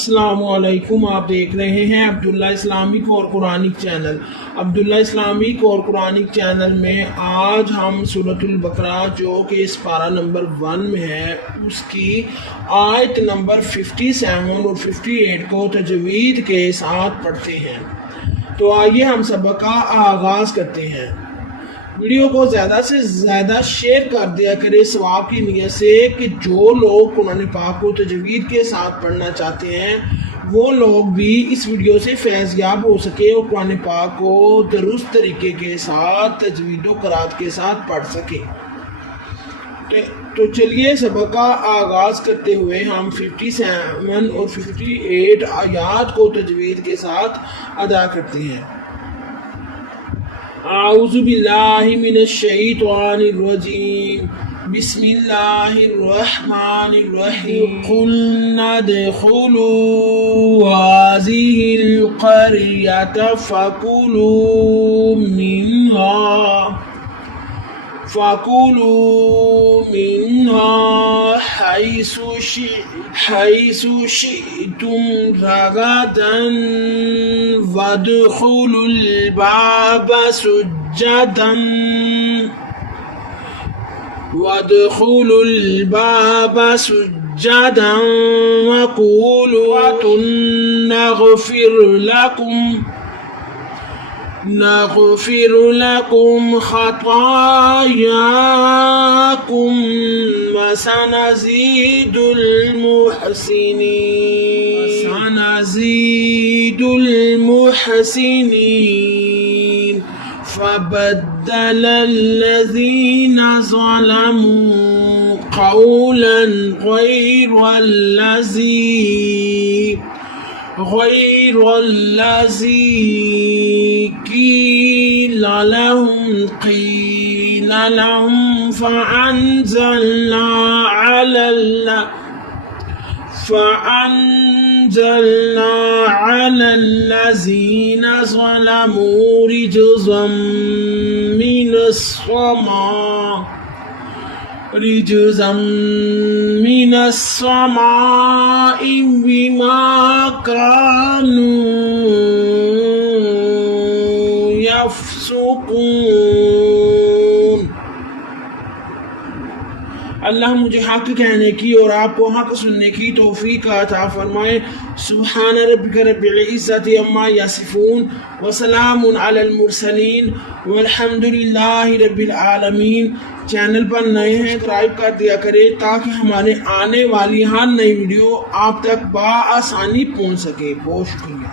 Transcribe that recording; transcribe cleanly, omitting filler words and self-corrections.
السلام علیکم، آپ دیکھ رہے ہیں عبداللہ اسلامک اور قرآنک چینل۔ عبداللہ اسلامک اور قرآنک چینل میں آج ہم سورۃ البقرہ جو کہ اس پارہ نمبر 1 میں ہے اس کی آیت نمبر 57 اور 58 کو تجوید کے ساتھ پڑھتے ہیں۔ تو آئیے ہم سبق کا آغاز کرتے ہیں۔ ویڈیو کو زیادہ سے زیادہ شیئر کر دیا کرے ثواب کی نیت سے کہ جو لوگ قرآن پاک کو تجوید کے ساتھ پڑھنا چاہتے ہیں وہ لوگ بھی اس ویڈیو سے فیض یاب ہو سکے اور قرآن پاک کو درست طریقے کے ساتھ تجوید و قرات کے ساتھ پڑھ سکے۔ تو چلیے سبق کا آغاز کرتے ہوئے ہم 57 اور 58 آیات کو تجوید کے ساتھ ادا کرتے ہیں۔ اعوذ باللہ من الشیطان الرجیم، بسم اللہ الرحمن الرحیم۔ قلنا ادخلوا هذه القرية فكلوا منها حيث شئتم رغدا وادخلوا الباب سجدا وقولوا نغفر لكم خطاياكم وسنزيد المحسنين فبدل الذين ظلموا قولا غير الذي قيل لهم فأنزلنا على الذين ظلموا رجزا من السماء بما كانوا يفسقون۔ اللہ مجھے حق کہنے کی اور آپ کو حق سننے کی توفیق عطا فرمائے۔ سبحان ربک رب العزت عما یصفون وسلام علی المرسلین والحمد للہ رب العالمین۔ چینل پر نئے ہیں سبسکرائب کر دیا کرے تاکہ ہمارے آنے والی ہر نئی ویڈیو آپ تک بآسانی پہنچ سکے۔ بہت شکریہ۔